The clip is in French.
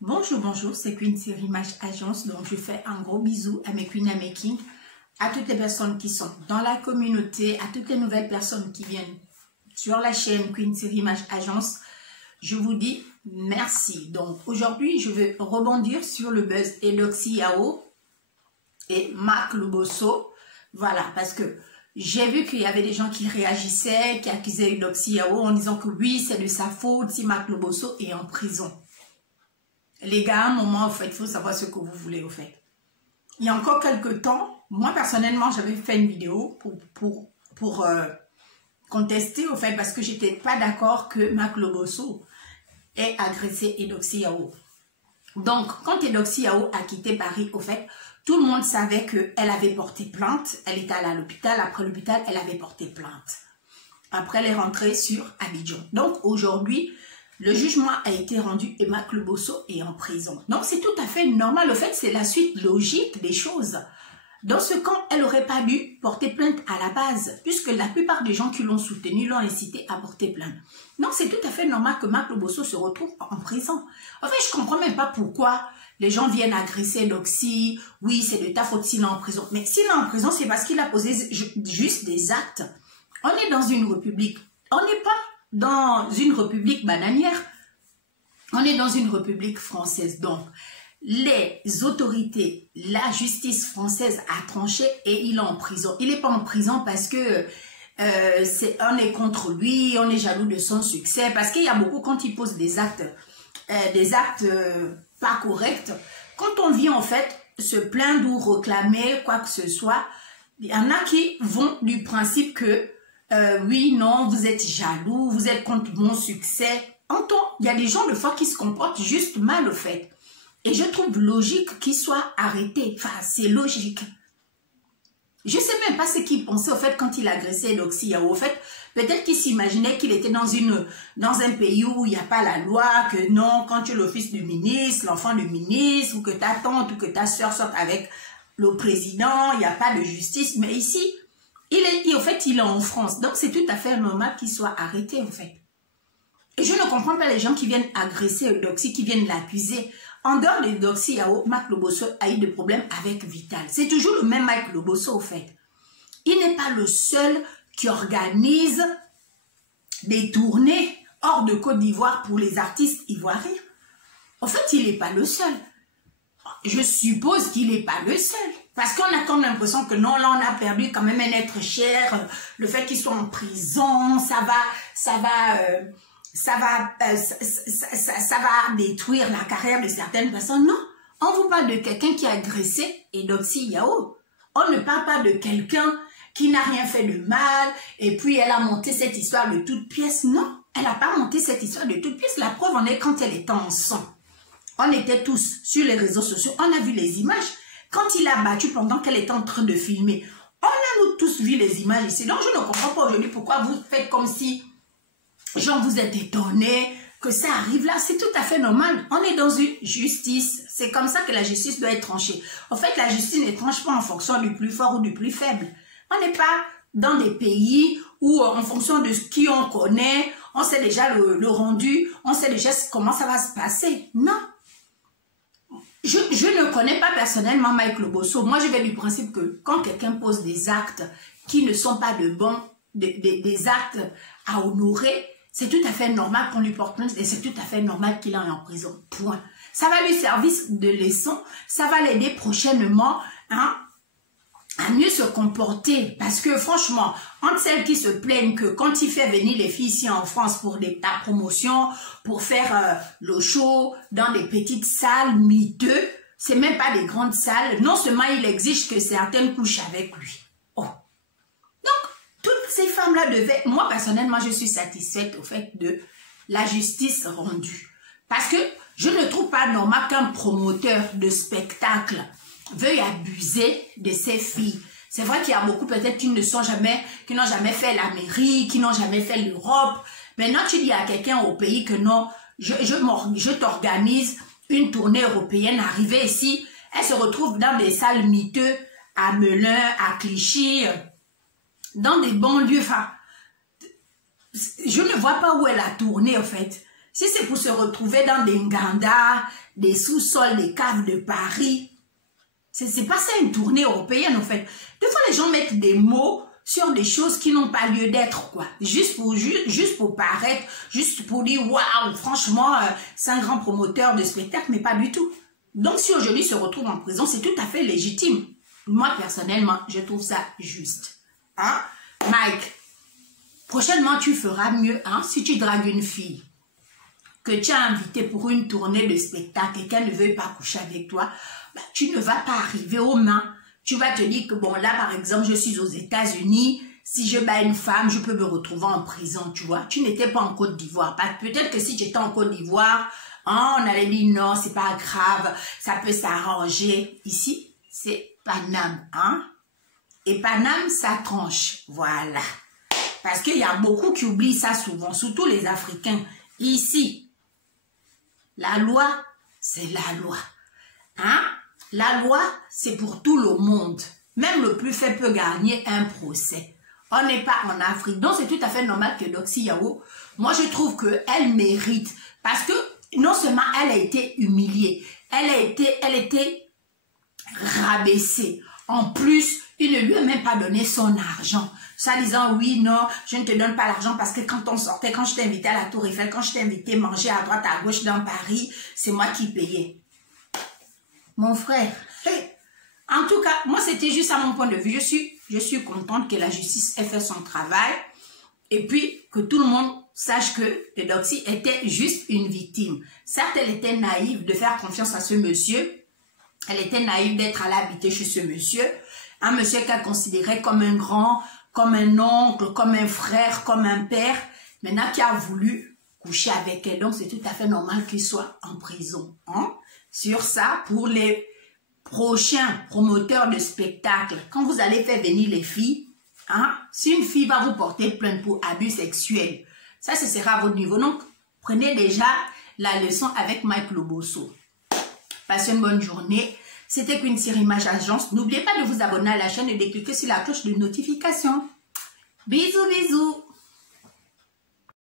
Bonjour, bonjour, c'est Queen Série Match Agence. Donc, je fais un gros bisou à mes Queen, à mes Kings, à toutes les personnes qui sont dans la communauté, à toutes les nouvelles personnes qui viennent sur la chaîne Queen Série Match Agence. Je vous dis merci. Donc, aujourd'hui, je vais rebondir sur le buzz Eudoxie Yao et Marc Lobosso. Voilà, parce que j'ai vu qu'il y avait des gens qui réagissaient, qui accusaient Eudoxie Yao en disant que oui, c'est de sa faute si Marc Lobosso est en prison. Les gars, à un moment, en fait, il faut savoir ce que vous voulez, au fait. Il y a encore quelques temps, moi, personnellement, j'avais fait une vidéo pour contester, au fait, parce que j'étais pas d'accord que Marc Lobosso ait agressé Eudoxie Yao. Donc, quand Eudoxie Yao a quitté Paris, au fait, tout le monde savait qu'elle avait porté plainte. Elle était allée à l'hôpital. Après l'hôpital, elle avait porté plainte. Après, elle est rentrée sur Abidjan. Donc, aujourd'hui, le jugement a été rendu et Marc Lobosso est en prison. Donc, c'est tout à fait normal. Le fait, c'est la suite logique des choses. Dans ce cas, elle n'aurait pas dû porter plainte à la base, puisque la plupart des gens qui l'ont soutenu l'ont incité à porter plainte. Donc, c'est tout à fait normal que Marc Lobosso se retrouve en prison. En fait, je ne comprends même pas pourquoi les gens viennent agresser Eudoxie. Oui, c'est de ta faute s'il est en prison. Mais s'il est en prison, c'est parce qu'il a posé juste des actes. On est dans une république. On n'est pas dans une république bananière. On est dans une république française. Donc, les autorités, la justice française a tranché et il est en prison. Il n'est pas en prison parce que on est contre lui, on est jaloux de son succès. Parce qu'il y a beaucoup, quand il pose des actes pas corrects, quand on vient en fait se plaindre ou réclamer quoi que ce soit, il y en a qui vont du principe que oui, non, vous êtes jaloux, vous êtes contre mon succès. Il y a des gens, de fois, qui se comportent juste mal, au fait. Et je trouve logique qu'ils soient arrêtés. Enfin, c'est logique. Je ne sais même pas ce qu'il pensait, au fait, quand il agressait Eudoxie Yao. Au fait, peut-être qu'il s'imaginait qu'il était dans un pays où il n'y a pas la loi, que non, quand tu es le fils du ministre, l'enfant du ministre, ou que ta tante ou que ta soeur sortent avec le président, il n'y a pas de justice. Mais ici, en fait, il est en France. Donc, c'est tout à fait normal qu'il soit arrêté, en fait. Et je ne comprends pas les gens qui viennent agresser Eudoxie, qui viennent l'accuser. En dehors d'Eudoxie Yao, Marc Lobosso a eu des problèmes avec Vital. C'est toujours le même Marc Lobosso, au fait. Il n'est pas le seul qui organise des tournées hors de Côte d'Ivoire pour les artistes ivoiriens. En fait, il n'est pas le seul. Je suppose qu'il n'est pas le seul. Parce qu'on a comme l'impression que non, là, on a perdu quand même un être cher. Le fait qu'il soit en prison, ça va détruire la carrière de certaines personnes. Non, on vous parle de quelqu'un qui a agressé Eudoxie Yao. On ne parle pas de quelqu'un qui n'a rien fait de mal et puis elle a monté cette histoire de toute pièce. Non, elle n'a pas monté cette histoire de toute pièce. La preuve en est quand elle était en sang. On était tous sur les réseaux sociaux, on a vu les images. Quand il a battu pendant qu'elle était en train de filmer, on a nous tous vu les images ici. Donc je ne comprends pas aujourd'hui pourquoi vous faites comme si, genre, vous êtes étonnés que ça arrive là. C'est tout à fait normal. On est dans une justice. C'est comme ça que la justice doit être tranchée. En fait, la justice ne tranche pas en fonction du plus fort ou du plus faible. On n'est pas dans des pays où, en fonction de ce qui on connaît, on sait déjà le rendu, on sait déjà comment ça va se passer. Non. Je ne connais pas personnellement Marc Lobosso. Moi, je vais du principe que quand quelqu'un pose des actes qui ne sont pas des actes à honorer, c'est tout à fait normal qu'on lui porte plainte et c'est tout à fait normal qu'il aille en prison. Point. Ça va lui servir de leçon. Ça va l'aider prochainement à mieux se comporter. Parce que franchement, entre celles qui se plaignent que quand il fait venir les filles ici en France pour ta promotion, pour faire le show dans des petites salles miteuses, c'est même pas des grandes salles. Non seulement il exige que certaines couchent avec lui. Oh. Donc, toutes ces femmes-là devaient... Moi, personnellement, je suis satisfaite au fait de la justice rendue. Parce que je ne trouve pas normal qu'un promoteur de spectacle veuille abuser de ses filles. C'est vrai qu'il y a beaucoup peut-être qui n'ont jamais fait l'Amérique, qui n'ont jamais fait l'Europe. Maintenant, tu dis à quelqu'un au pays que non, je t'organise une tournée européenne, arrivée ici, elle se retrouve dans des salles miteuses, à Melun, à Clichy, dans des banlieues. Enfin, je ne vois pas où elle a tourné, en fait. Si c'est pour se retrouver dans des Nganda, des sous-sols, des caves de Paris. C'est pas ça une tournée européenne, en fait. Des fois, les gens mettent des mots sur des choses qui n'ont pas lieu d'être, quoi. Juste pour paraître, juste pour dire, waouh, franchement, c'est un grand promoteur de spectacle, mais pas du tout. Donc, si aujourd'hui se retrouve en prison, c'est tout à fait légitime. Moi, personnellement, je trouve ça juste. Hein? Mike, prochainement, tu feras mieux, hein, si tu dragues une fille que tu as invitée pour une tournée de spectacle et qu'elle ne veut pas coucher avec toi, bah, tu ne vas pas arriver aux mains. Tu vas te dire que, bon, là, par exemple, je suis aux États-Unis. Si je bats une femme, je peux me retrouver en prison, tu vois. Tu n'étais pas en Côte d'Ivoire. Peut-être que si tu étais en Côte d'Ivoire, hein, on allait dire non, c'est pas grave, ça peut s'arranger. Ici, c'est Paname, hein. Et Paname, ça tranche. Voilà. Parce qu'il y a beaucoup qui oublient ça souvent, surtout les Africains. Ici, la loi, c'est la loi. Hein? La loi, c'est pour tout le monde. Même le plus faible peut gagner un procès. On n'est pas en Afrique. Donc, c'est tout à fait normal que Doxy Yao, moi, je trouve qu'elle mérite. Parce que, non seulement elle a été humiliée, elle a été rabaissée. En plus, il ne lui a même pas donné son argent. Ça disant, oui, non, je ne te donne pas l'argent parce que quand on sortait, quand je t'ai invité à la Tour Eiffel, quand je t'ai invité manger à droite, à gauche dans Paris, c'est moi qui payais. Mon frère, hey. En tout cas, moi, c'était juste à mon point de vue. Je suis contente que la justice ait fait son travail et puis que tout le monde sache que Doxy était juste une victime. Certes, elle était naïve de faire confiance à ce monsieur. Elle était naïve d'être allée habiter chez ce monsieur. Un monsieur qu'elle considérait comme un grand, comme un oncle, comme un frère, comme un père. Maintenant, qui a voulu coucher avec elle. Donc, c'est tout à fait normal qu'il soit en prison. Hein? Sur ça, pour les prochains promoteurs de spectacles, quand vous allez faire venir les filles, hein, si une fille va vous porter plainte pour abus sexuels, ça, ce sera à votre niveau. Donc, prenez déjà la leçon avec Mike Lobosso. Passez une bonne journée. C'était Queen Sir Image Agence. N'oubliez pas de vous abonner à la chaîne et de cliquer sur la cloche de notification. Bisous, bisous.